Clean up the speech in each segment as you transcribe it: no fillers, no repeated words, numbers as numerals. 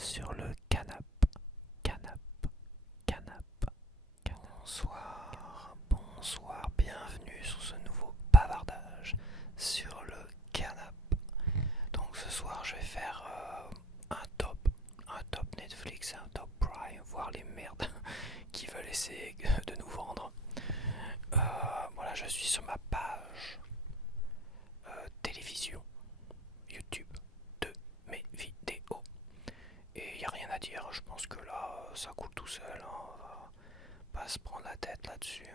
sur le canap, canap, canap, canap. Bonsoir, bonsoir, bienvenue sur ce nouveau bavardage sur le canap. Donc ce soir je vais faire un top Netflix et un top Prime, voir les merdes qui veulent essayer de nous vendre. Voilà, je suis sur ma page télévision YouTube de mes vidéos. Et il n'y a rien à dire, je pense que là, ça coule tout seul, hein. On va pas se prendre la tête là-dessus.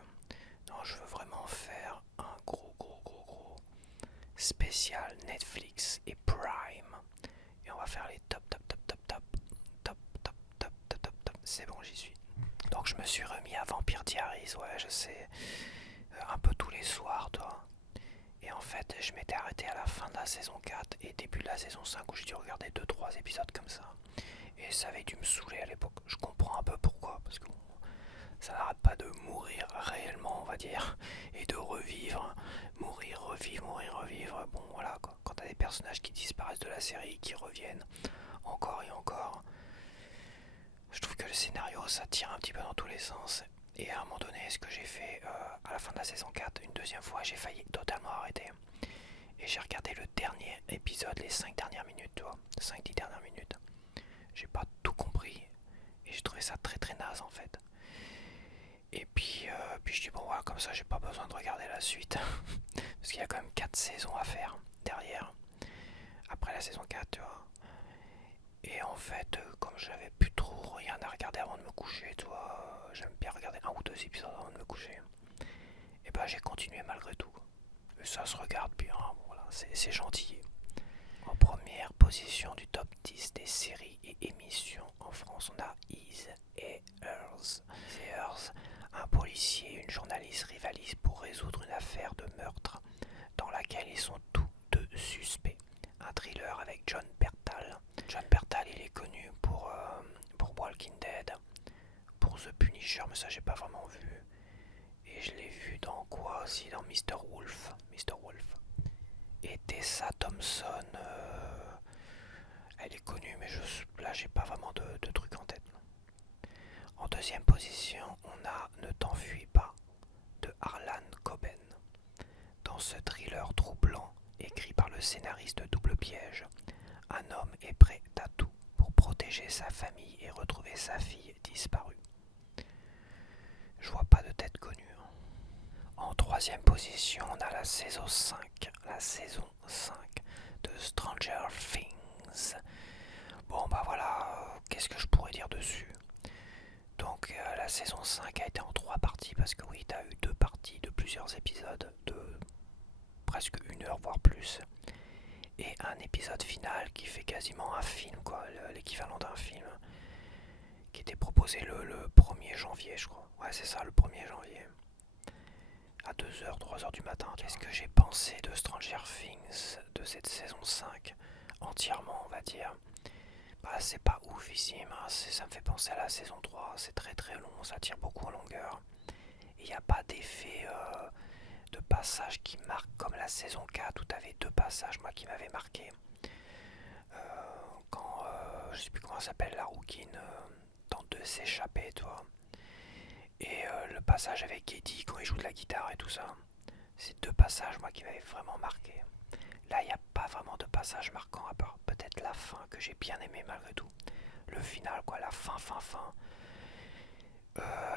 Non, je veux vraiment faire un gros spécial Netflix et Prime. Et on va faire les top. C'est bon, j'y suis. Donc je me suis remis à Vampire Diaries, ouais, je sais. Un peu tous les soirs, toi. Et en fait, je m'étais arrêté à la fin de la saison 4 et début de la saison 5 où j'ai dû regarder 2-3 épisodes comme ça. Et ça avait dû me saouler à l'époque. Je comprends un peu pourquoi, parce que ça n'arrête pas de mourir réellement, on va dire, et de revivre. Mourir, revivre. Bon, voilà, quoi. Quand t'as des personnages qui disparaissent de la série, qui reviennent encore et encore, je trouve que le scénario, ça tire un petit peu dans tous les sens. Et à un moment donné, ce que j'ai fait à la fin de la saison 4, une deuxième fois, j'ai failli totalement arrêter. Et j'ai regardé le dernier épisode, les 5 dernières minutes, tu vois, 5-10 dernières minutes. J'ai pas tout compris et j'ai trouvé ça très naze en fait. Et puis je dis bon voilà, comme ça j'ai pas besoin de regarder la suite parce qu'il y a quand même 4 saisons à faire derrière après la saison 4, tu vois. Et en fait, comme j'avais plus trop rien à regarder avant de me coucher, tu vois, j'aime bien regarder un ou deux épisodes avant de me coucher. Et bah j'ai continué malgré tout. Et ça se regarde bien, bon, voilà, c'est gentil. En première position du top 10 des séries et émissions en France, on a Is et Hers. Un policier et une journaliste rivalisent pour résoudre une affaire de meurtre dans laquelle ils sont tous deux suspects. Un thriller avec John Pertal. John Pertal, il est connu pour Walking Dead, pour The Punisher, mais ça j'ai pas vraiment vu. Et je l'ai vu dans quoi aussi, dans Mr. Wolf. Et Tessa Thompson, elle est connue, mais là j'ai pas vraiment de trucs en tête. En deuxième position, on a Ne t'enfuis pas de Harlan Coben. Dans ce thriller troublant, écrit par le scénariste de Double Piège, un homme est prêt à tout pour protéger sa famille et retrouver sa fille disparue. Je vois pas de tête connue. En troisième position, on a la saison 5 de Stranger Things. Bon bah voilà, qu'est-ce que je pourrais dire dessus? Donc la saison 5 a été en 3 parties parce que oui, t'as eu 2 parties de plusieurs épisodes de presque 1 heure voire plus. Et un épisode final qui fait quasiment un film, quoi, l'équivalent d'un film, qui était proposé le 1er janvier, je crois. Ouais, c'est ça, le 1er janvier. À 2 h, 3 h du matin. Qu'est-ce que j'ai pensé de Stranger Things, de cette saison 5, entièrement, on va dire. Bah, c'est pas oufissime, hein. Ça me fait penser à la saison 3, c'est très long, ça tire beaucoup en longueur. Il n'y a pas d'effet de passage qui marque comme la saison 4 où tu avais 2 passages moi qui m'avaient marqué. Quand je sais plus comment ça s'appelle, la rouquine tente de s'échapper, toi. Et le passage avec Eddie quand il joue de la guitare et tout ça. C'est 2 passages moi qui m'avaient vraiment marqué. Là il n'y a pas vraiment de passage marquant à part peut-être la fin que j'ai bien aimé malgré tout. Le final quoi, la fin.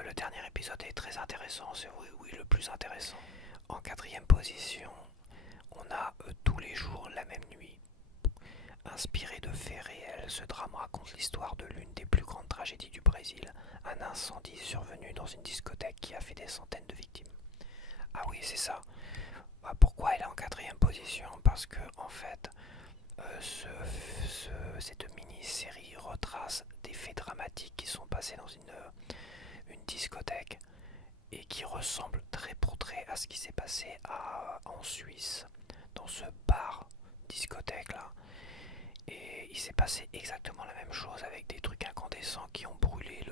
Le dernier épisode est très intéressant, c'est oui le plus intéressant. En quatrième position, on a Tous les jours la même nuit. Inspiré de faits réels, ce drame raconte l'histoire de l'une des plus grandes tragédies du Brésil, un incendie survenu dans une discothèque qui a fait des centaines de victimes. Ah oui, c'est ça. Bah, pourquoi elle est en quatrième position? Parce que en fait, cette mini-série retrace des faits dramatiques qui sont passés dans une discothèque et qui ressemble trait pour trait à ce qui s'est passé en Suisse, dans ce bar discothèque là. Et il s'est passé exactement la même chose avec des trucs incandescents qui ont brûlé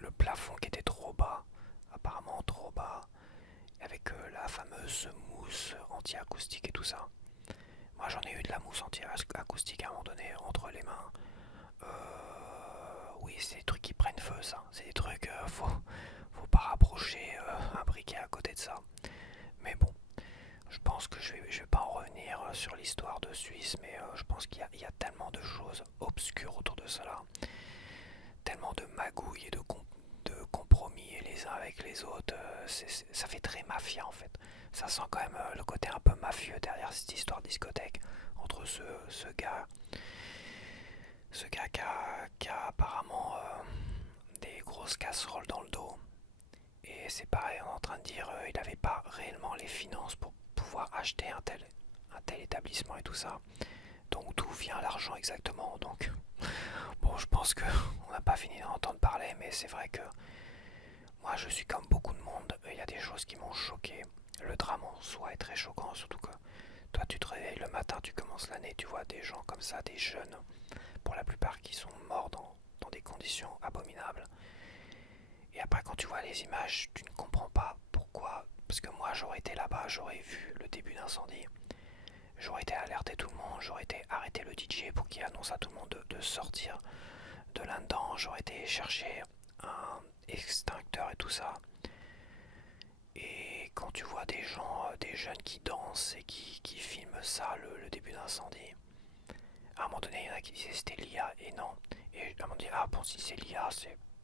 le plafond qui était trop bas, apparemment trop bas, avec la fameuse mousse anti-acoustique et tout ça. Moi Moi j'en ai eu de la mousse anti-acoustique à un moment donné entre les mains. Oui, c'est des trucs qui prennent feu, ça. C'est des trucs, faut pas rapprocher un briquet à côté de ça. Mais bon, je pense que je vais pas en revenir sur l'histoire de Suisse, mais je pense qu'il y a tellement de choses obscures autour de cela, tellement de magouilles et de compromis les uns avec les autres. Ça fait très mafia en fait. Ça sent quand même le côté un peu mafieux derrière cette histoire discothèque entre ce gars qui a apparemment des grosses casseroles dans le dos. Et c'est pareil, on est en train de dire il n'avait pas réellement les finances pour pouvoir acheter un tel établissement et tout ça. Donc d'où vient l'argent exactement? Donc bon, je pense qu'on n'a pas fini d'en entendre parler, mais c'est vrai que moi je suis comme beaucoup de monde, il y a des choses qui m'ont choqué. Le drame en soi est très choquant, surtout que toi tu te réveilles le matin, tu commences l'année, tu vois des gens comme ça, des jeunes, pour la plupart qui sont morts dans des conditions abominables. Et après quand tu vois les images, tu ne comprends pas pourquoi. Parce que moi j'aurais été là-bas, j'aurais vu le début d'incendie, j'aurais été alerté tout le monde, j'aurais été arrêté le DJ pour qu'il annonce à tout le monde de sortir de là-dedans, j'aurais été chercher un extincteur et tout ça. Et quand tu vois des gens, des jeunes qui dansent et qui filment ça, le début d'incendie, à un moment donné, il y en a qui disaient c'était l'IA et non. Et à un moment donné, ah bon, si c'est l'IA,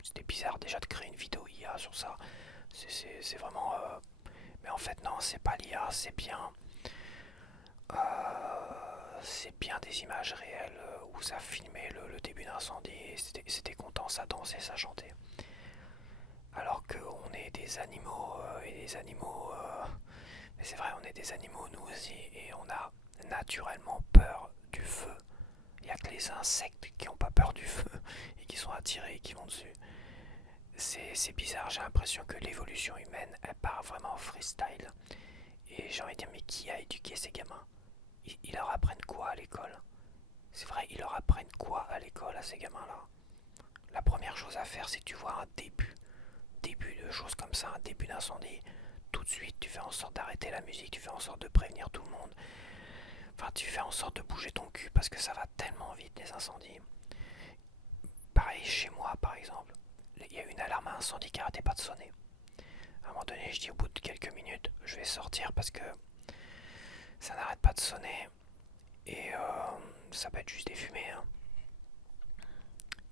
c'était bizarre déjà de créer une vidéo IA sur ça. C'est vraiment. Mais en fait, non, c'est pas l'IA, c'est bien des images réelles où ça filmait le début d'incendie et c'était content, ça dansait, ça chantait. Alors qu'on est des animaux et des animaux. Mais c'est vrai, on est des animaux nous aussi et on a naturellement peur du feu. Il n'y a que les insectes qui n'ont pas peur du feu et qui sont attirés et qui vont dessus. C'est bizarre, j'ai l'impression que l'évolution humaine, elle part vraiment en freestyle. Et j'ai envie de dire, mais qui a éduqué ces gamins? Ils leur apprennent quoi à l'école? C'est vrai, ils leur apprennent quoi à l'école à ces gamins-là? La première chose à faire, c'est que tu vois un début de choses comme ça, un début d'incendie. Tout de suite, tu fais en sorte d'arrêter la musique, tu fais en sorte de prévenir tout le monde. Enfin, tu fais en sorte de bouger ton cul parce que ça va tellement vite les incendies. Pareil chez moi, par exemple. Il y a une alarme à incendie qui n'arrêtait pas de sonner. À un moment donné, je dis au bout de quelques minutes, je vais sortir parce que ça n'arrête pas de sonner. Et ça peut être juste des fumées. Hein.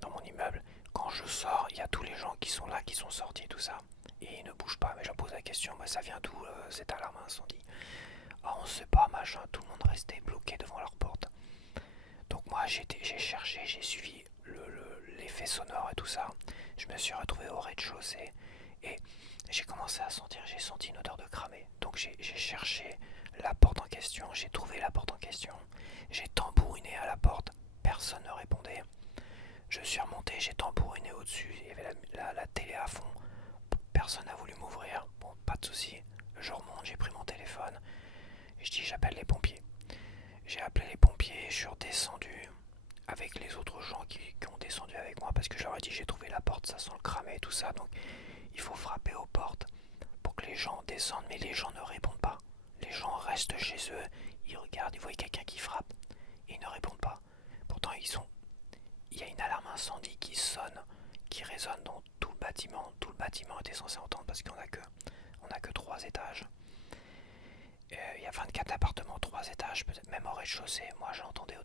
Dans mon immeuble, quand je sors, il y a tous les gens qui sont là, qui sont sortis, tout ça. Et ils ne bougent pas. Mais je pose la question, bah, ça vient d'où cette alarme à incendie? Ah, on sait pas, machin. Tout le monde restait bloqué devant leur porte. Donc moi, j'ai cherché, j'ai suivi l'effet sonore et tout ça. Je me suis retrouvé au rez-de-chaussée et j'ai commencé à sentir, j'ai senti une odeur de cramé. Donc j'ai cherché la porte en question, j'ai trouvé la porte en question, j'ai tambouriné à la porte, personne ne répondait. Je suis remonté, j'ai tambouriné au-dessus, il y avait la télé à fond, personne n'a voulu m'ouvrir. Bon, pas de souci, je remonte, j'ai pris mon téléphone et je dis j'appelle les pompiers. J'ai appelé les pompiers, je suis redescendu avec les autres gens qui ont descendu avec moi parce que je leur ai dit j'ai trouvé la porte, ça sent le cramé et tout ça, donc il faut frapper aux portes pour que les gens descendent, mais les gens ne répondent pas. Les gens restent chez eux, ils regardent, ils voient quelqu'un qui frappe et ils ne répondent pas. Pourtant il y a une alarme incendie qui sonne, qui résonne dans tout le bâtiment. Tout le bâtiment était censé entendre parce qu'on n'a que 3 étages. Il y a 24 appartements, 3 étages, peut-être même au rez-de-chaussée. Moi j'entendais au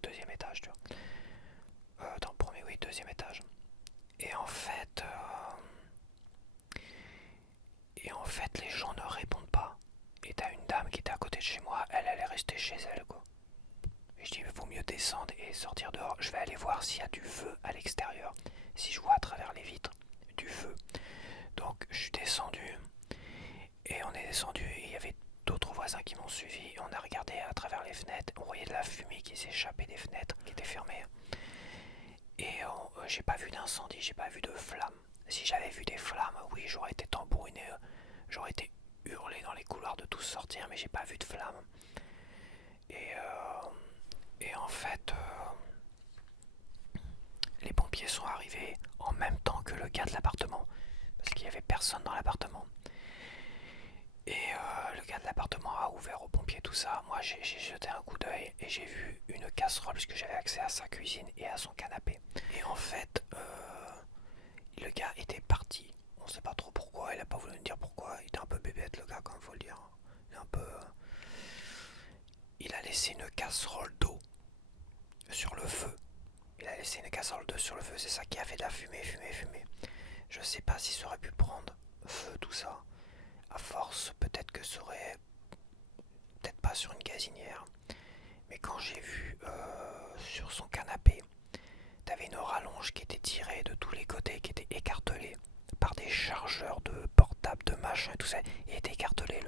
deuxième étage, tu vois. Dans le premier, oui, deuxième étage. Et en fait, les gens ne répondent pas. Et t'as une dame qui était à côté de chez moi, elle est restée chez elle, quoi. Et je dis, il vaut mieux descendre et sortir dehors. Je vais aller voir s'il y a du feu à l'extérieur. Si je vois à travers les vitres du feu. Donc je suis descendu. Et on est descendu et il y avait d'autres voisins qui m'ont suivi. On a regardé à travers les fenêtres. On voyait de la fumée qui s'échappait des fenêtres qui étaient fermées. Et j'ai pas vu d'incendie, j'ai pas vu de flammes. Si j'avais vu des flammes, oui, j'aurais été tambouriné, j'aurais été hurlé dans les couloirs de tous sortir, mais j'ai pas vu de flammes. Et en fait, les pompiers sont arrivés en même temps que le gars de l'appartement, parce qu'il y avait personne dans l'appartement. Et le gars de l'appartement a ouvert aux pompiers tout ça, moi j'ai jeté un coup d'œil et j'ai vu une casserole puisque j'avais accès à sa cuisine et à son canapé. Et en fait, le gars était parti. On sait pas trop pourquoi, il a pas voulu nous dire pourquoi. Il était un peu bébête le gars, comme faut le dire. Il est un peu. Il a laissé une casserole d'eau sur le feu. Il a laissé une casserole d'eau sur le feu, c'est ça qui a fait de la fumée, fumée, fumée. Je sais pas si ça aurait pu prendre feu tout ça. À force, peut-être que ça aurait. Peut-être pas sur une gazinière. Mais quand j'ai vu sur son canapé, t'avais une rallonge qui était tirée de tous les côtés, qui était écartelée par des chargeurs de portables, de machin et tout ça. Il était écartelé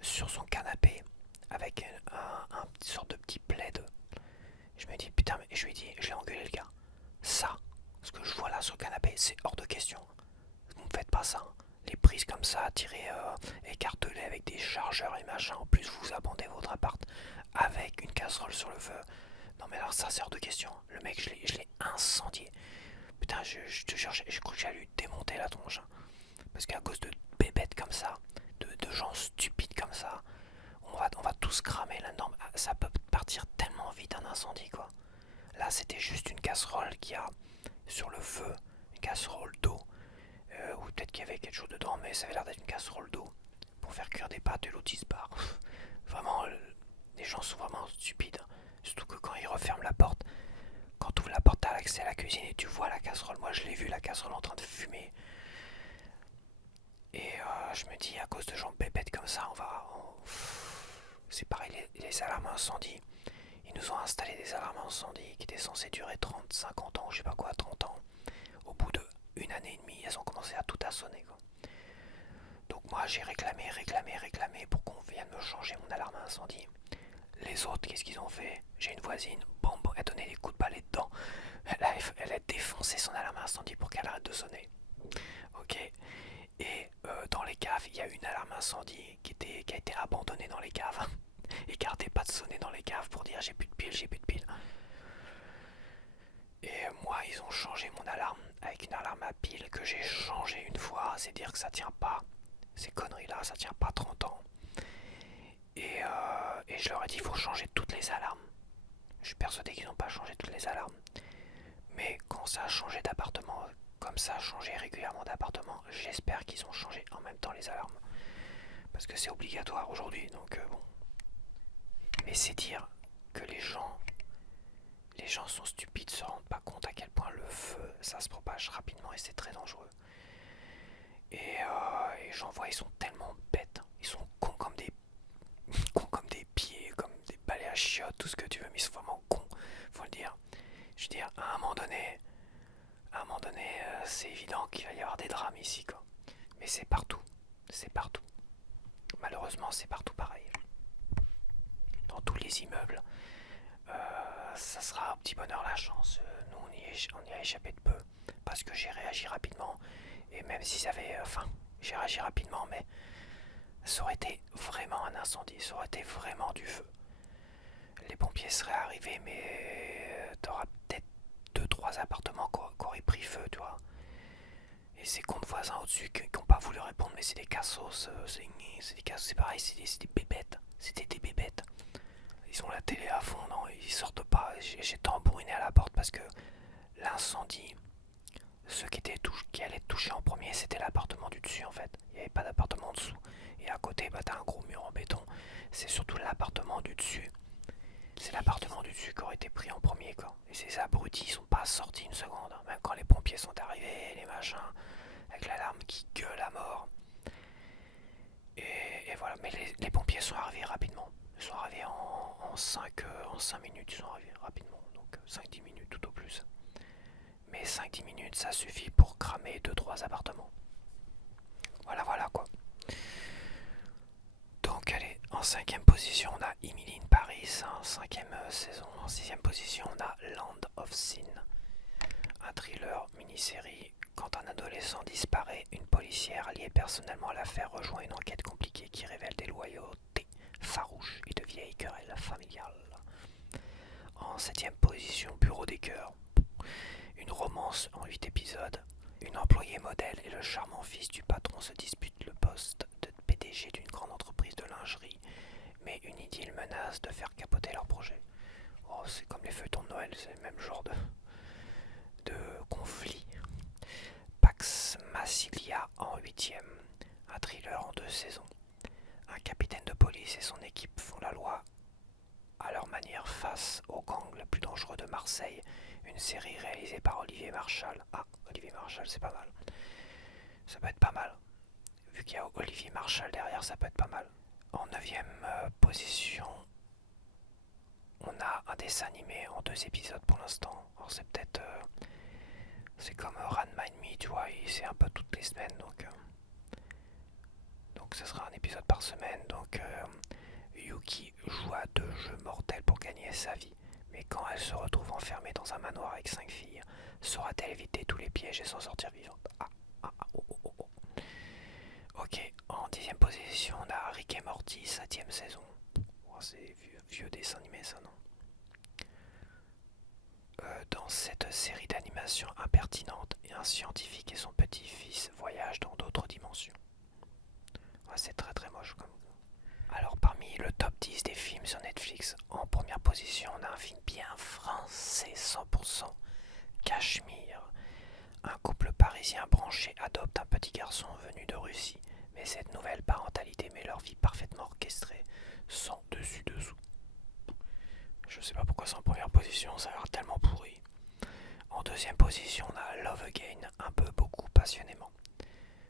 sur son canapé avec un sorte de petit plaid. Je me dis putain, mais je lui dis, je l'ai engueulé le gars. Ça, ce que je vois là sur le canapé, c'est hors de question. Vous ne faites pas ça. Les prises comme ça, tirées, écartelées avec des chargeurs et machin. En plus, vous abandonnez votre appart avec une casserole sur le feu. Non mais alors ça, c'est hors de question. Le mec, je l'ai incendié. Putain, je te jure, j'ai cru que j'allais lui démonter la tronche. Parce qu'à cause de bébêtes comme ça, de gens stupides comme ça, on va tous cramer là-dedans. Ça peut partir tellement vite un incendie quoi. Là c'était juste une casserole qui a sur le feu, une casserole d'eau, ou peut-être qu'il y avait quelque chose dedans, mais ça avait l'air d'être une casserole d'eau pour faire cuire des pâtes et l'eau disparaît. Vraiment, les gens sont vraiment stupides. Surtout que quand ils referment la porte, quand tu ouvres la porte, t'as accès à la cuisine et tu vois la casserole. Moi je l'ai vu la casserole en train de fumer. Et je me dis à cause de gens bébêtes comme ça, c'est pareil, les alarmes incendie. Ils nous ont installé des alarmes incendie qui étaient censées durer 30, 50 ans, je sais pas quoi, 30 ans. Au bout de une année et demie, elles ont commencé à tout assonner quoi. Donc moi j'ai réclamé pour qu'on vienne me changer mon alarme incendie. Les autres, qu'est-ce qu'ils ont fait? J'ai une voisine, bon, elle donnait des coups de balai dedans. Elle a défoncé son alarme incendie pour qu'elle arrête de sonner. Ok. Et dans les caves, il y a une alarme incendie qui a été abandonnée dans les caves. Et qui arrêtait pas de sonner dans les caves pour dire j'ai plus de piles, j'ai plus de piles. Et moi, ils ont changé mon alarme avec une alarme à piles que j'ai changée une fois. C'est dire que ça tient pas. Ces conneries-là, ça tient pas 30 ans. Et je leur ai dit il faut changer toutes les alarmes. Je suis persuadé qu'ils n'ont pas changé toutes les alarmes. Mais quand ça a changé d'appartement, comme ça a changé régulièrement d'appartement, j'espère qu'ils ont changé en même temps les alarmes. Parce que c'est obligatoire aujourd'hui, donc bon. Mais c'est dire que les gens sont stupides, se rendent pas compte à quel point le feu, ça se propage rapidement et c'est très dangereux. Et j'en vois, ils sont tellement bêtes, ils sont cons comme des pieds, comme des balais à chiottes, tout ce que tu veux, mais ils sont vraiment cons, faut le dire. Je veux dire, à un moment donné, c'est évident qu'il va y avoir des drames ici, quoi. Mais c'est partout, c'est partout. Malheureusement, c'est partout pareil. Dans tous les immeubles, ça sera au petit bonheur la chance. Nous, on y a échappé de peu parce que j'ai réagi rapidement. Et même si ça avait, j'ai réagi rapidement, mais ça aurait été vraiment un incendie, ça aurait été vraiment du feu. Les pompiers seraient arrivés, mais t'auras peut-être 2-3 appartements qui auraient pris feu, tu vois. Et ces comptes voisins au-dessus qui n'ont pas voulu répondre, mais c'est des cassos, c'est pareil, c'est des bébêtes, c'était des bébêtes. Ils ont la télé à fond, non, ils sortent pas. J'ai tambouriné à la porte parce que l'incendie, ceux qui allaient toucher en premier, c'était l'appartement du dessus en fait. Il n'y avait pas d'appartement en dessous. Et à côté, t'as un gros mur en béton. C'est surtout l'appartement du dessus. C'est l'appartement du dessus qui aurait été pris en premier quoi. Et ces abrutis, ils sont pas sortis une seconde. Même quand les pompiers sont arrivés, les machins, avec l'alarme qui gueule à mort. Et voilà, mais les pompiers sont arrivés rapidement. Ils sont arrivés en 5 minutes, ils sont arrivés rapidement. Donc 5-10 minutes tout au plus. Mais 5-10 minutes, ça suffit pour cramer 2-3 appartements. Voilà quoi. Donc allez, en 5ème position, on a Emily in Paris. En 5ème saison, en 6ème position, on a Land of Sin. Un thriller mini-série. Quand un adolescent disparaît, une policière liée personnellement à l'affaire rejoint une enquête compliquée qui révèle des loyautés farouches et de vieilles querelles familiales. En 7ème position, Bureau des cœurs. Une romance en 8 épisodes. Une employée modèle et le charmant fils du patron se disputent le poste de PDG d'une grande entreprise de lingerie. mais une idylle menace de faire capoter leur projet. Oh, c'est comme les feuilletons de Noël, c'est le même genre de conflit. Pax Massilia en 8e, un thriller en 2 saisons. Un capitaine de police et son équipe font la loi à leur manière face au gang le plus dangereux de Marseille, une série réalisée par Olivier Marchal. Ah, Olivier Marchal, c'est pas mal. Ça peut être pas mal. Vu qu'il y a Olivier Marchal derrière, ça peut être pas mal. En 9e position, on a un dessin animé en 2 épisodes pour l'instant. Alors c'est peut-être... c'est comme Ranma Me, tu vois, c'est un peu toutes les semaines, donc ça sera un épisode par semaine. Donc Yuki joue à 2 jeux mortels pour gagner sa vie. Mais quand elle se retrouve enfermée dans un manoir avec 5 filles, saura-t-elle éviter tous les pièges et s'en sortir vivante? Oh. Ok, en 10e position, on a Rick et Morty, 7e saison. Oh, c'est vieux dessin animé ça, non? Dans cette série d'animation impertinente, un scientifique et son petit-fils voyagent dans d'autres dimensions. Ouais, c'est très très moche comme. Alors parmi le top 10 des films sur Netflix, en première position, on a un film bien français 100%, Cachemire. Un couple parisien branché adopte un petit garçon venu de Russie, mais cette nouvelle parentalité met leur vie parfaitement orchestrée, sans dessus-dessous. Je sais pas pourquoi c'est en première position, ça a l'air tellement pourri. En 2e position, on a Love Again, un peu beaucoup passionnément.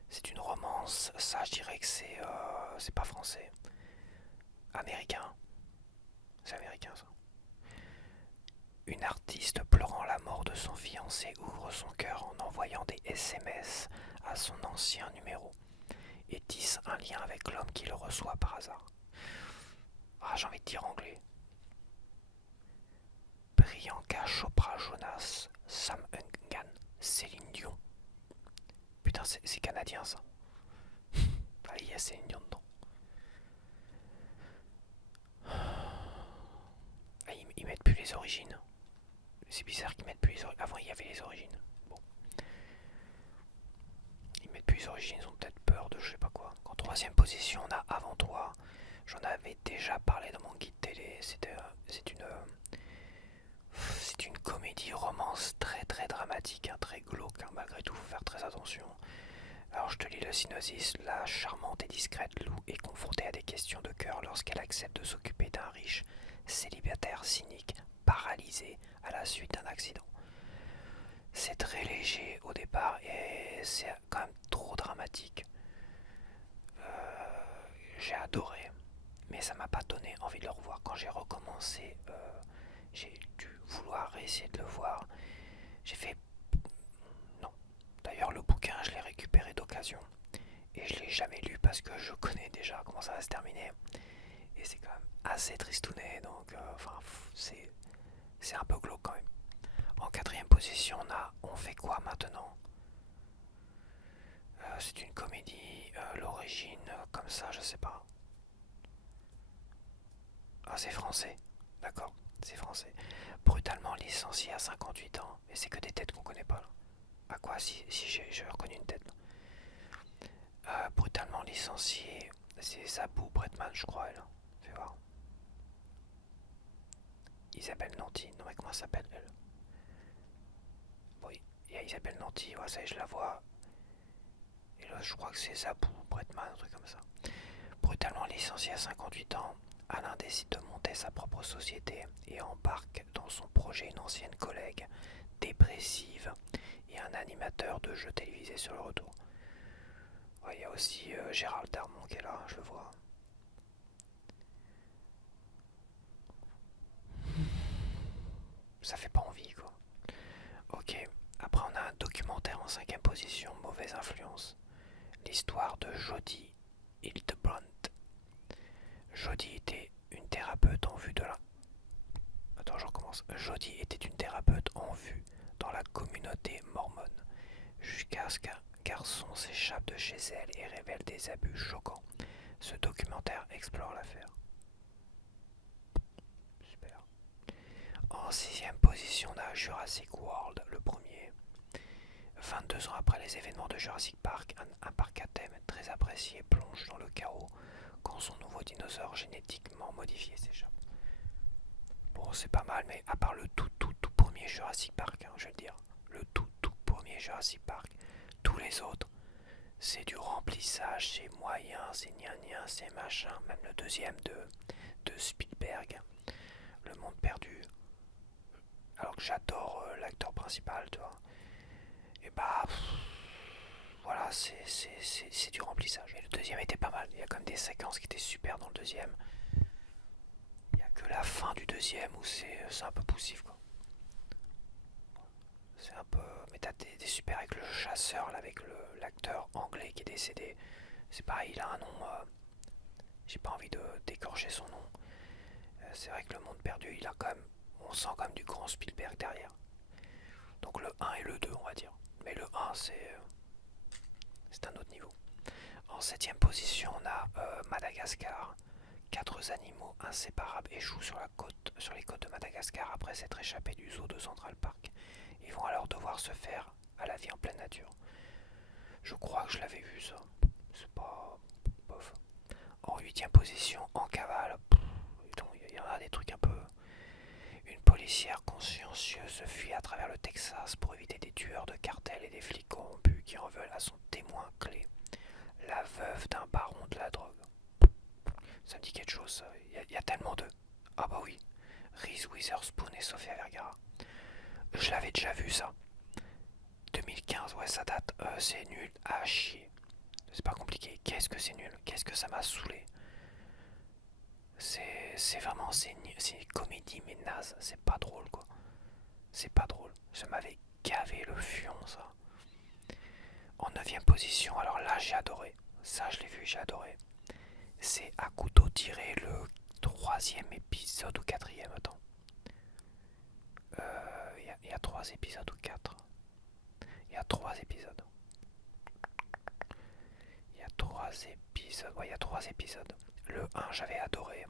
C'est une romance, ça je dirais que c'est pas français. Américain. C'est américain ça. Une artiste pleurant la mort de son fiancé ouvre son cœur en envoyant des SMS à son ancien numéro et tisse un lien avec l'homme qui le reçoit par hasard. Ah, j'ai envie de dire anglais. Priyanka Chopra Jonas, Sam Eungan, Céline Dion. Putain, c'est canadien ça. Ah, il y a Céline Dion dedans. Ah, ils mettent plus les origines. C'est bizarre qu'ils mettent plus les origines. Avant, il y avait les origines. Bon. Ils mettent plus les origines, ils ont peut-être peur de je sais pas quoi. En 3e position, on a Avant toi. J'en avais déjà parlé dans mon guide télé. C'est une comédie romance très très dramatique, hein, très glauque. Hein, malgré tout, faut faire très attention. Alors je te lis le synopsis. La charmante et discrète Lou est confrontée à des questions de cœur lorsqu'elle accepte de s'occuper d'un riche célibataire cynique, paralysé à la suite d'un accident. C'est très léger au départ et c'est quand même trop dramatique. J'ai adoré, mais ça m'a pas donné envie de le revoir. Quand j'ai recommencé, j'ai dû vouloir essayer de le voir. J'ai fait non. D'ailleurs, le bouquin, je l'ai récupéré d'occasion et je l'ai jamais lu parce que je connais déjà comment ça va se terminer. Et c'est quand même assez tristouné, donc c'est un peu glauque quand même. En 4e position, on a On fait quoi maintenant? C'est une comédie, l'origine, comme ça, je sais pas. Ah, c'est français, d'accord, c'est français. Brutalement licencié à 58 ans, et c'est que des têtes qu'on connaît pas là. Ah quoi, si j'ai reconnu une tête. Brutalement licencié, c'est Zabou Bretman, je crois, elle. Fais voir. Isabelle Nanty, non mais comment elle s'appelle elle? Oui, il y a Isabelle Nanty, ouais, ça y est, je la vois. Et là, je crois que c'est Zabou Bretman, un truc comme ça. Brutalement licencié à 58 ans, Alain décide de monter sa propre société et embarque dans son projet une ancienne collègue, dépressive, et un animateur de jeux télévisés sur le retour. Ouais, il y a aussi Gérald Darmon qui est là, je le vois. Ça fait pas envie quoi. Ok, après on a un documentaire en 5e position, Mauvaise influence. L'histoire de Jodie Hildebrandt. Jodie était une thérapeute en vue de la... Attends, je recommence. Jodie était une thérapeute en vue dans la communauté mormone, jusqu'à ce qu'un garçon s'échappe de chez elle et révèle des abus choquants. Ce documentaire explore l'affaire. Super. En 6e position, on a Jurassic World, le premier. 22 ans après les événements de Jurassic Park, un parc à thème très apprécié plonge dans le chaos quand son nouveau dinosaure génétiquement modifié, s'échappe. Bon, c'est pas mal, mais à part le tout premier Jurassic Park, hein, je vais le dire, le tout premier Jurassic Park, tous les autres, c'est du remplissage, c'est moyen, c'est gna c'est machin. Même le deuxième de Spielberg, Le Monde Perdu, alors que j'adore l'acteur principal, tu vois. Et bah, voilà, c'est du remplissage. Et le deuxième était pas mal, il y a quand même des séquences qui étaient super dans le deuxième. Il n'y a que la fin du deuxième où c'est un peu poussif, quoi. C'est un peu. Mais t'as des super avec le chasseur, là, avec l'acteur anglais qui est décédé. C'est pareil, il a un nom. J'ai pas envie de d'écorcher son nom. C'est vrai que Le Monde Perdu, il a quand même. On sent quand même du grand Spielberg derrière. Donc le un et le 2 on va dire. Mais le un c'est un autre niveau. En septième position, on a Madagascar. Quatre animaux inséparables échouent sur les côtes de Madagascar après s'être échappés du zoo de Central Park. Ils vont alors devoir se faire à la vie en pleine nature. Je crois que je l'avais vu ça. C'est pas bof. En huitième position, En cavale. Il y en a des trucs un peu. Une policière consciencieuse fuit à travers le Texas pour éviter des tueurs de cartel et des flics corrompus qui en veulent à son témoin clé, la veuve d'un baron de la drogue. Ça me dit quelque chose. Il y a tellement de. Ah bah oui. Reese Witherspoon et Sofia Vergara. Je l'avais déjà vu ça. 2015, ouais, ça date. C'est nul à chier. C'est pas compliqué. Qu'est-ce que c'est nul? Qu'est-ce que ça m'a saoulé? C'est vraiment. C'est une comédie, mais naze. C'est pas drôle, quoi. C'est pas drôle. Ça m'avait gavé le fion, ça. En neuvième position, alors là, j'ai adoré. Ça, je l'ai vu, j'ai adoré. C'est À couteau tiré, le troisième épisode ou quatrième, attends. Il y a trois épisodes ou quatre. Il y a trois épisodes. Il y a trois épisodes. Ouais, il y a trois épisodes. Le un j'avais adoré.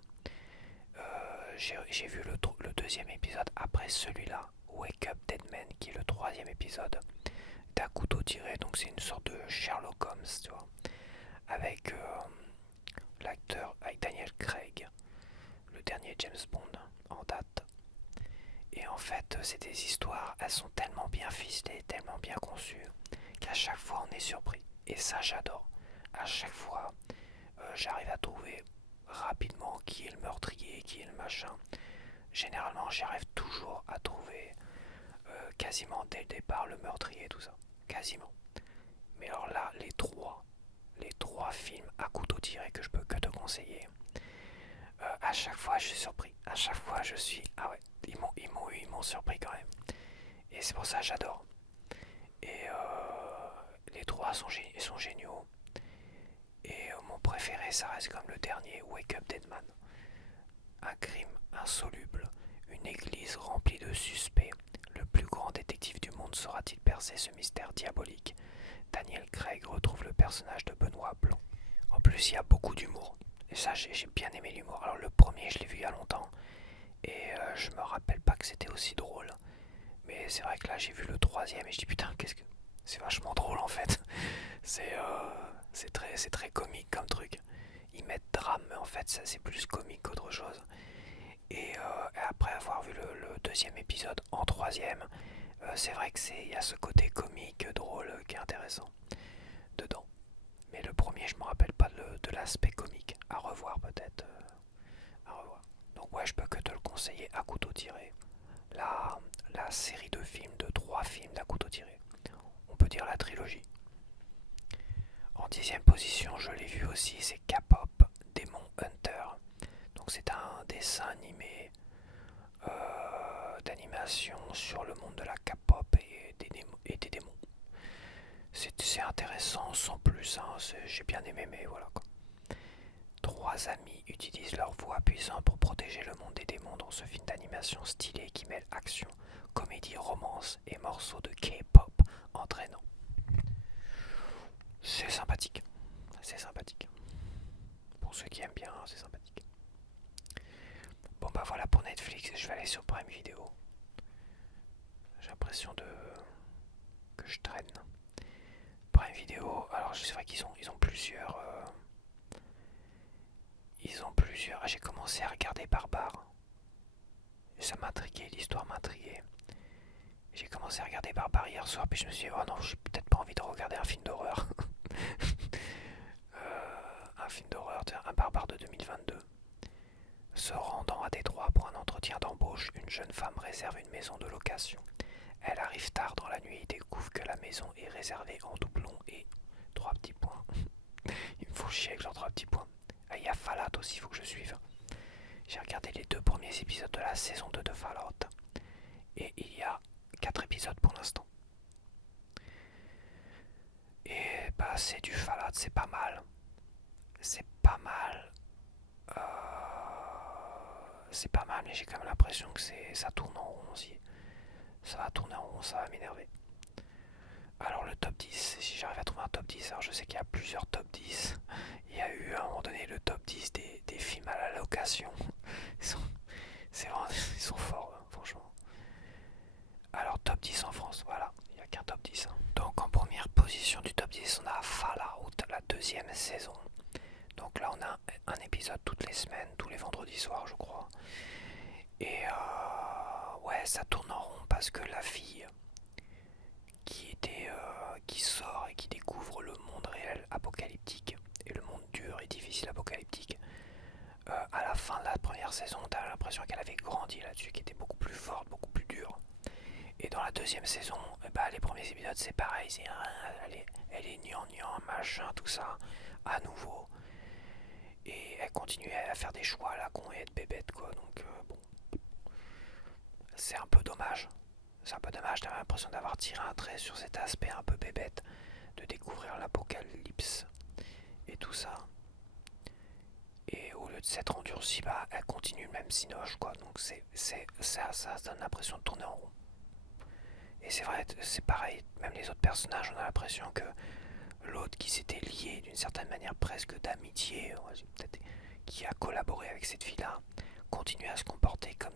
J'ai vu le deuxième épisode après celui-là, Wake Up Dead Man, qui est le troisième épisode d'À couteau tiré. Donc c'est une sorte de Sherlock Holmes, tu vois, avec l'acteur, avec Daniel Craig, le dernier James Bond en date. Et en fait, c'est des histoires, elles sont tellement bien ficelées, tellement bien conçues, qu'à chaque fois on est surpris. Et ça, j'adore. À chaque fois, j'arrive à trouver rapidement qui est le meurtrier, qui est le machin. Généralement, j'arrive toujours à trouver quasiment dès le départ le meurtrier et tout ça. Quasiment. Mais alors là, les trois films à couteau tiré que je peux que te conseiller, à chaque fois je suis surpris. À chaque fois je suis. Ah ouais, ils m'ont surpris quand même. Et c'est pour ça que j'adore. Et les trois sont géniaux. Et mon préféré, ça reste comme le dernier, Wake Up Deadman. Un crime insoluble, une église remplie de suspects. Le plus grand détective du monde saura-t-il percer ce mystère diabolique? Daniel Craig retrouve le personnage de Benoît Blanc. En plus, il y a beaucoup d'humour. Et ça, j'ai bien aimé l'humour. Alors, le premier, je l'ai vu il y a longtemps. Et je me rappelle pas que c'était aussi drôle. Mais c'est vrai que là, j'ai vu le troisième et je dis putain, qu'est-ce que. C'est vachement drôle en fait. C'est très comique comme truc. Ils mettent drame, mais en fait, ça c'est plus comique qu'autre chose. Et après avoir vu le deuxième épisode en troisième, c'est vrai que il y a ce côté comique, drôle qui est intéressant dedans. Mais le premier, je me rappelle pas de l'aspect comique. À revoir peut-être. À revoir. Donc ouais, je peux que te le conseiller, À couteau tiré. La série de films, de trois films d'À couteau tiré. On peut dire la trilogie. En dixième position, je l'ai vu aussi, c'est K-pop Demon Hunter. Donc c'est un dessin animé d'animation sur le monde de la K-pop et des démons. C'est intéressant sans plus, hein, j'ai bien aimé, mais voilà quoi. Trois amis utilisent leur voix puissante pour protéger le monde des démons dans ce film d'animation stylé qui mêle action, comédie, romance et morceaux de K-pop entraînants. C'est sympathique. C'est sympathique. Pour ceux qui aiment bien, c'est sympathique. Bon bah voilà pour Netflix, je vais aller sur Prime Video. J'ai l'impression que je traîne. Prime Video, alors c'est vrai qu'ils ont plusieurs Ils ont plusieurs. J'ai commencé à regarder Barbare. Ça m'intriguait, l'histoire m'intriguait. J'ai commencé à regarder Barbare hier soir, puis je me suis dit, oh non, j'ai peut-être pas envie de regarder un film d'horreur. Un film d'horreur, un Barbare de 2022. Se rendant à Détroit pour un entretien d'embauche, une jeune femme réserve une maison de location. Elle arrive tard dans la nuit et découvre que la maison est réservée en doublon et 3 petits points. Il me faut chier avec leurs 3 petits points. Ah, il y a Fallout aussi, il faut que je suive. J'ai regardé les 2 premiers épisodes de la saison 2 de Fallout. Et il y a 4 épisodes pour l'instant. Et bah c'est du Fallout, c'est pas mal. C'est pas mal. C'est pas mal, mais j'ai quand même l'impression que ça tourne en rond aussi. Ça va tourner en rond, ça va m'énerver. Alors le top 10, si j'arrive à trouver un top 10, alors je sais qu'il y a plusieurs top 10. Il y a eu à un moment donné le top 10 des films à la location. Ils sont forts, hein, franchement. Alors top 10 en France, voilà, il n'y a qu'un top 10. Hein. Donc en première position du top 10, on a Fallout, la 2e saison. Donc là on a un épisode toutes les semaines, tous les vendredis soirs je crois. Et ouais, ça tourne en rond parce que la fille qui sort et qui découvre le monde réel apocalyptique et le monde dur et difficile apocalyptique, à la fin de la première saison, t'as l'impression qu'elle avait grandi là-dessus, qu'elle était beaucoup plus forte, beaucoup plus dure. Et dans la 2e saison, les premiers épisodes c'est pareil, elle est gnangnan, machin, tout ça, à nouveau. Et elle continue à faire des choix à la con et être bébête quoi, donc bon. C'est un peu dommage. C'est un peu dommage, t'avais l'impression d'avoir tiré un trait sur cet aspect un peu bébête, de découvrir l'apocalypse et tout ça. Et au lieu de s'être endurcie, elle continue le même cinoche quoi, donc ça donne l'impression de tourner en rond. Et c'est vrai, c'est pareil, même les autres personnages, on a l'impression que l'autre qui s'était lié d'une certaine manière presque d'amitié, peut-être qui a collaboré avec cette fille-là, continue à se comporter comme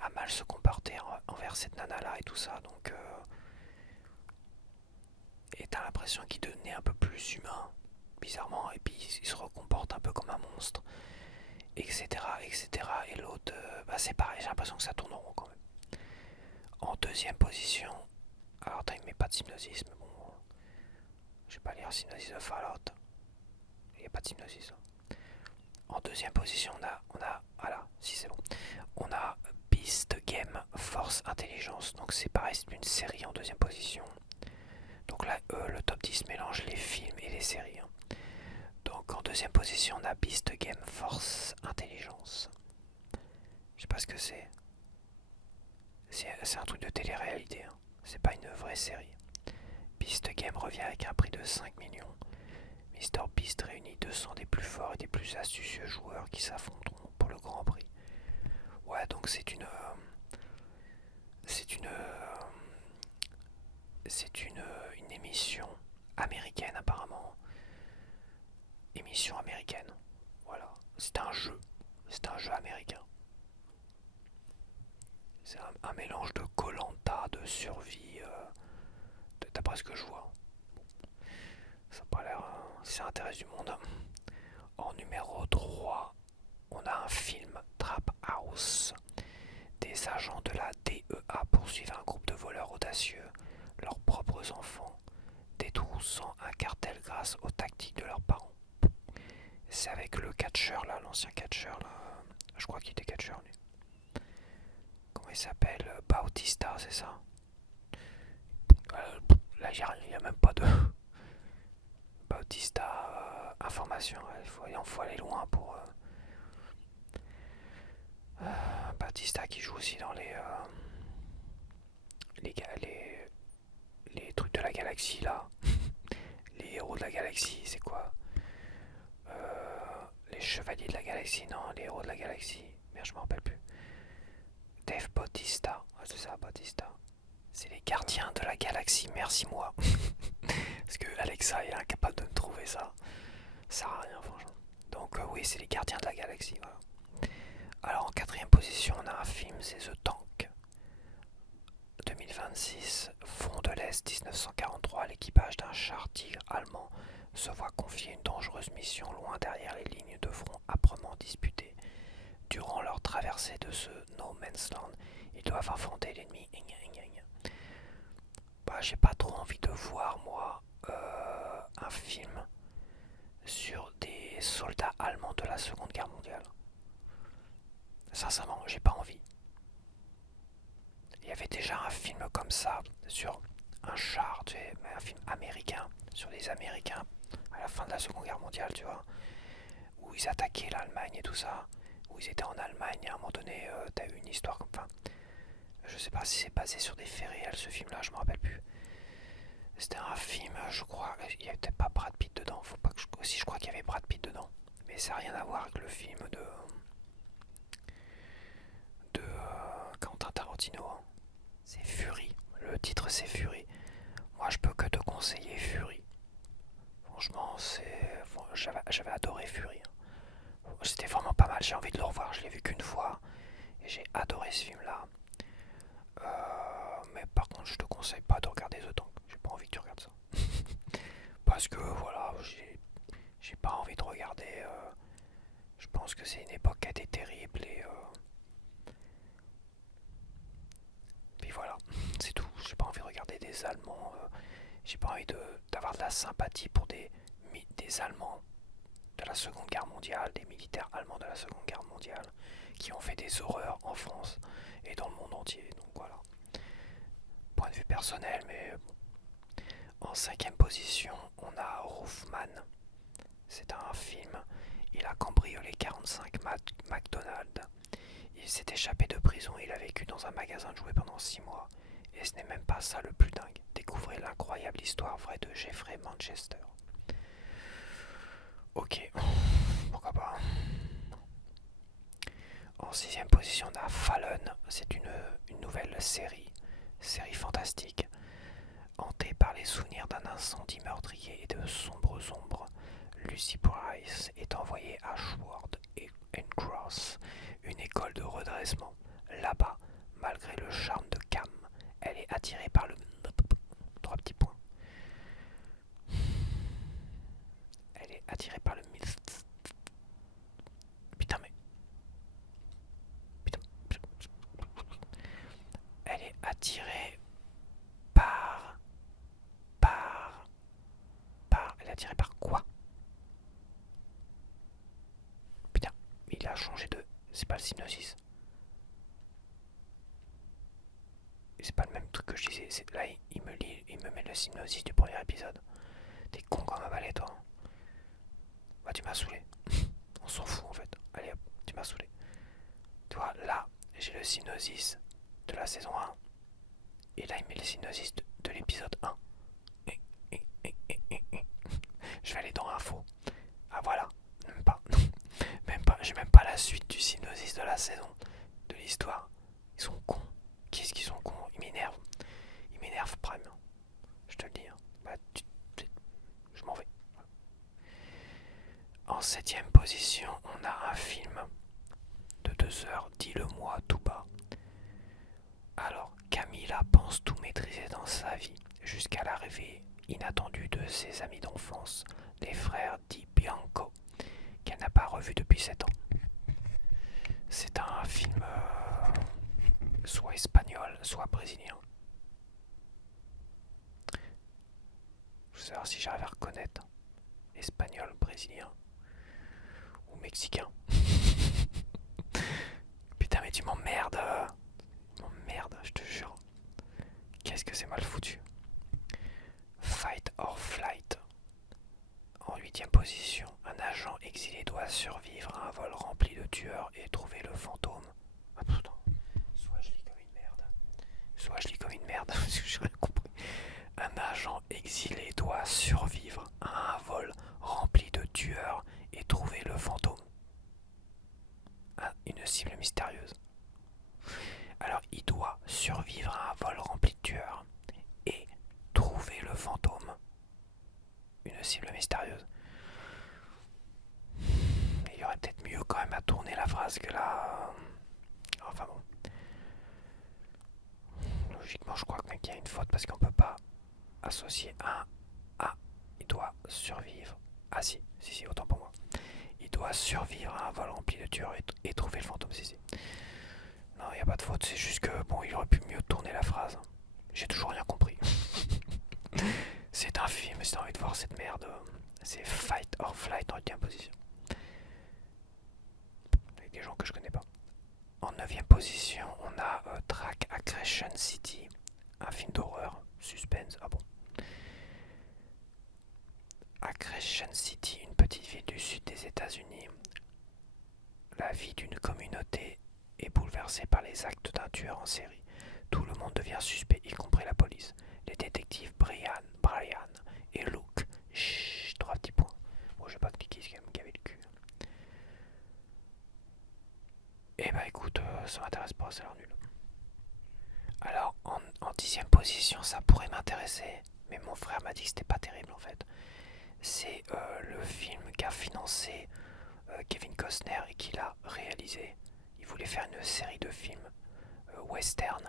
à mal se comporter envers cette nana-là et tout ça, donc et t'as l'impression qu'il devenait un peu plus humain, bizarrement, et puis il se recomporte un peu comme un monstre, etc., etc., et l'autre, c'est pareil, j'ai l'impression que ça tourne en rond quand même. En 2e position, alors il met pas de Symbiosis, mais bon, je vais pas lire Symbiosis de Fallout, il n'y a pas de Symbiosis. En 2e position, voilà, si c'est bon, on a Beast Game Force Intelligence, donc c'est pareil, c'est une série en 2e position. Donc là, le top 10 mélange les films et les séries. Hein. Donc en 2e position, on a Beast Game Force Intelligence. Je sais pas ce que c'est. C'est un truc de télé-réalité, hein. C'est pas une vraie série. Beast Game revient avec un prix de 5 millions. Mister Beast réunit 200 des plus forts et des plus astucieux joueurs qui s'affronteront pour le Grand Prix. Ouais, donc c'est une émission américaine apparemment. Émission américaine. Voilà. C'est un jeu. C'est un jeu américain. C'est un mélange de koh-lanta, de survie, d'après ce que je vois. Ça n'a pas l'air... si ça intéresse du monde. En numéro 3, on a un film Trap House. Des agents de la DEA poursuivent un groupe de voleurs audacieux, leurs propres enfants, détruisant un cartel grâce aux tactiques de leurs parents. C'est avec le catcheur là, l'ancien catcheur là. Je crois qu'il était catcheur lui. Comment il s'appelle? Bautista, c'est ça? Là, il n'y a même pas de... Bautista, information, il faut aller loin pour... Bautista qui joue aussi dans les trucs de la galaxie là. Les héros de la galaxie, c'est quoi? Les chevaliers de la galaxie, non, les héros de la galaxie. Merde, je me rappelle plus. Dave Bautista, c'est ça, Bautista. C'est les gardiens de la galaxie, merci moi. Parce que Alexa est incapable de me trouver ça. Ça sert à rien, franchement. Donc oui, c'est les gardiens de la galaxie, voilà. Alors en 4e position, on a un film, c'est The Tank. 2026, front de l'Est 1943, l'équipage d'un char Tigre allemand se voit confier une dangereuse mission loin derrière les lignes de front traversée de ce No Man's Land. Ils doivent affronter l'ennemi. Bah, j'ai pas trop envie de voir, moi, un film sur des soldats allemands de la Seconde Guerre mondiale. Sincèrement, j'ai pas envie. Il y avait déjà un film comme ça sur un char, tu sais, un film américain, sur des Américains à la fin de la Seconde Guerre mondiale, tu vois, où ils attaquaient l'Allemagne et tout ça, où ils étaient en Allemagne. À un moment donné, t'as eu une histoire comme. Enfin, je sais pas si c'est basé sur des faits réels ce film-là, je me rappelle plus. C'était un film, je crois, il y avait peut-être pas Brad Pitt dedans. Faut pas que aussi, je crois qu'il y avait Brad Pitt dedans, mais ça n'a rien à voir avec le film de Quentin Tarantino, hein. C'est Fury. Le titre c'est Fury. Moi je peux que te conseiller Fury. Franchement, j'avais adoré Fury, hein. C'était vraiment pas mal, j'ai envie de le revoir. Je l'ai vu qu'une fois et j'ai adoré ce film là. Mais par contre, je te conseille pas de regarder The Tank. J'ai pas envie que tu regardes ça. Parce que voilà, j'ai pas envie de regarder. Je pense que c'est une époque qui a été terrible et puis voilà, c'est tout. J'ai pas envie de regarder des Allemands. J'ai pas envie d'avoir de la sympathie pour des Allemands de la Seconde Guerre mondiale, des militaires allemands de la Seconde Guerre mondiale, qui ont fait des horreurs en France et dans le monde entier. Donc voilà. Point de vue personnel, mais bon. En cinquième position, on a Roofman. C'est un film. Il a cambriolé 45 McDonald's. Il s'est échappé de prison et il a vécu dans un magasin de jouets pendant 6 mois. Et ce n'est même pas ça le plus dingue. Découvrez l'incroyable histoire vraie de Jeffrey Manchester. Ok, pourquoi pas. En sixième position, on a Fallen. C'est une nouvelle série fantastique, hantée par les souvenirs d'un incendie meurtrier et de sombres ombres. Lucy Price est envoyée à Sword and Cross, une école de redressement. Là-bas, malgré le charme de Cam, elle est attirée par le... Trois petits points. Elle est attirée par le... Putain mais... Putain. Elle est attirée par... Elle est attirée par quoi? Putain, il a changé de... C'est pas le Synopsis. C'est pas le même truc que je disais. Là, il me met le Synopsis du premier épisode. T'es con comme un balai, toi. Bah, tu m'as saoulé. On s'en fout en fait. Allez hop, tu m'as saoulé. Tu vois, là, j'ai le Synopsis de la saison 1. Et là, il met le Synopsis de l'épisode 1. Je vais aller dans Info. Ah voilà, même pas. Même pas. J'ai même pas la suite du Synopsis de la saison. De l'histoire. Ils sont cons. Qu'est-ce qu'ils sont cons? Ils m'énervent. Ils m'énervent Prime. Je te le dis. Hein. Bah, je m'en vais. En septième position, on a un film de 2 heures, dis-le-moi tout bas. Alors, Camilla pense tout maîtriser dans sa vie, jusqu'à l'arrivée inattendue de ses amis d'enfance, les frères Di Bianco, qu'elle n'a pas revu depuis 7 ans. C'est un film soit espagnol, soit brésilien. Je veux savoir si j'arrive à reconnaître espagnol, brésilien ou mexicain. Putain mais tu m'emmerdes. M'emmerde, je te jure. Qu'est-ce que c'est mal foutu. Fight or Flight. En huitième position, un agent exilé doit survivre à un vol rempli de tueurs et trouver le fantôme. Ah putain. Soit je lis comme une merde. Soit je lis comme une merde, parce que j'ai rien compris. Un agent exilé doit survivre à un vol rempli de tueurs et trouver le fantôme. Une cible mystérieuse. Alors il doit survivre à un vol rempli de tueurs et trouver le fantôme. Une cible mystérieuse. Il y aurait peut-être mieux quand même à tourner la phrase que là. Enfin bon. Logiquement je crois qu'il y a une faute parce qu'on peut pas associer un à il doit survivre. Ah si, autant pour moi. il doit survivre à un vol rempli de tueurs et trouver le fantôme Zizi. Non, il n'y a pas de faute, c'est juste que bon, il aurait pu mieux tourner la phrase. J'ai toujours rien compris. C'est un film, si t'as envie de voir cette merde, c'est Fight or Flight en 8ème position. Avec des gens que je connais pas. En 9ème position, on a Track Aggression City, un film d'horreur, suspense, ah bon. Aggression City, une petite ville du sud des États-Unis. La vie d'une communauté est bouleversée par les actes d'un tueur en série. Tout le monde devient suspect, y compris la police. Les détectives Brian et Luke. Chut, 3 petits points. Bon, je vais pas cliquer ce qui avait le cul. Eh bah écoute, ça m'intéresse pas, c'est l'air nul. Alors, en 10ème position, ça pourrait m'intéresser, mais mon frère m'a dit que c'était pas terrible en fait. C'est le film qu'a financé Kevin Costner et qu'il a réalisé. Il voulait faire une série de films western.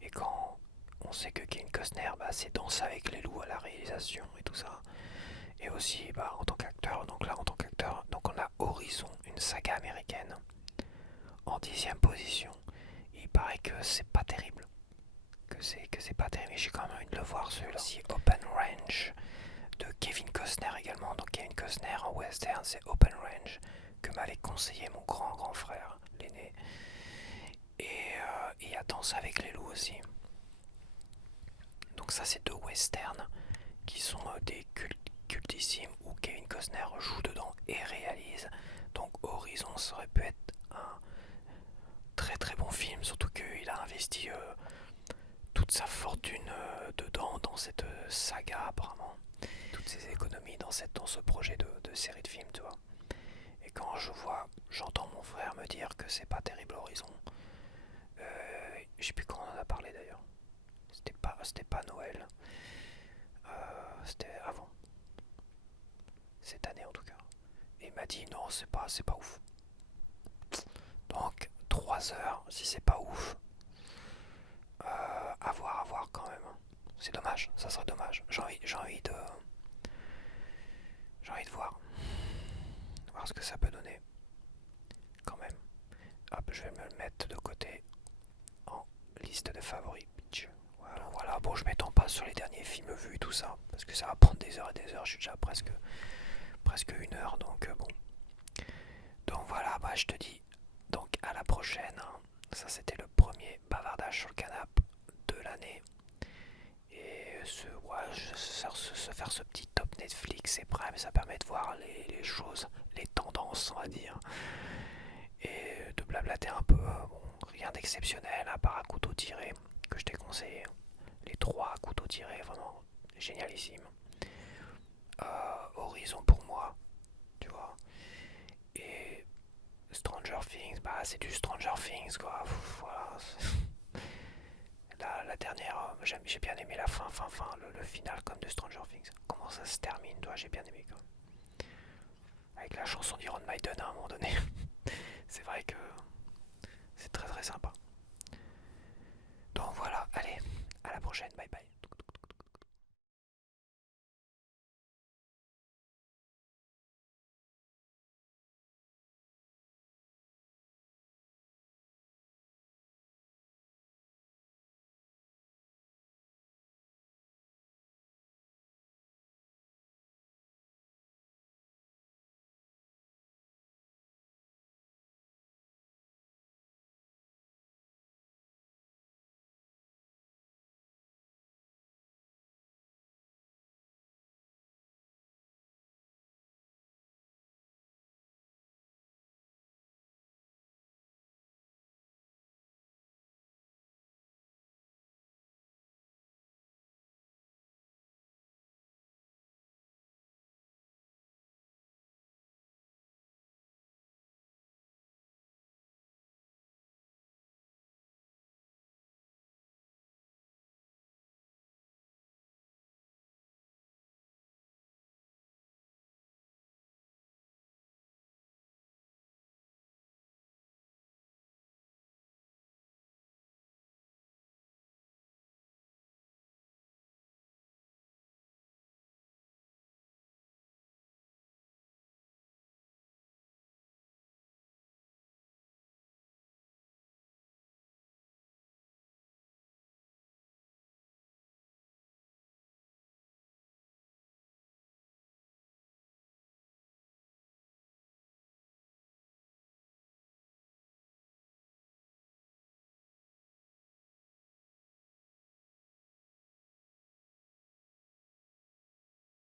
Et quand on sait que Kevin Costner, c'est Danse avec les loups à la réalisation et tout ça. Et aussi en tant qu'acteur, donc là en tant qu'acteur, donc on a Horizon, une saga américaine, en 10ème position. Il paraît que c'est pas terrible. Que c'est pas terrible, mais j'ai quand même envie de le voir celui-là. Si Open Range de Kevin Costner également. Donc Kevin Costner en western, c'est Open Range que m'avait conseillé mon grand frère, l'aîné. Et il y a Danse avec les loups aussi. Donc ça c'est deux westerns qui sont des cultissimes où Kevin Costner joue dedans et réalise. Donc Horizon, ça aurait pu être un très bon film, surtout qu'il a investi toute sa fortune dedans, dans cette saga apparemment. Toutes ses économies dans ce projet de série de films, tu vois. Et quand j'entends mon frère me dire que c'est pas terrible Horizon, je sais plus quand on en a parlé d'ailleurs. C'était pas Noël. C'était avant. Cette année en tout cas. Et il m'a dit non, c'est pas ouf. Donc 3 heures, si c'est pas ouf, à voir quand même. C'est dommage, ça serait dommage. J'ai envie de voir ce que ça peut donner. Quand même. Hop, je vais me le mettre de côté en liste de favoris. Voilà, bon, je m'étends pas sur les derniers films vus et tout ça, parce que ça va prendre des heures et des heures. Je suis déjà presque 1 heure, donc bon. Donc voilà, je te dis donc à la prochaine. Ça c'était le premier bavardage sur le canapé de l'année. Et se faire ce petit top Netflix et Prime, ça permet de voir les choses, les tendances on va dire. Et de blablater un peu, bon, rien d'exceptionnel à part à couteau tiré que je t'ai conseillé. Les 3 couteaux tirés, vraiment génialissime. Horizon pour moi, tu vois. Et Stranger Things, c'est du Stranger Things quoi. Voilà. La dernière, j'ai bien aimé la fin, le final comme de Stranger Things. Comment ça se termine, toi, j'ai bien aimé quand même. Avec la chanson d'Iron Maiden à un moment donné. C'est vrai que c'est très sympa. Donc voilà, allez, à la prochaine, bye bye.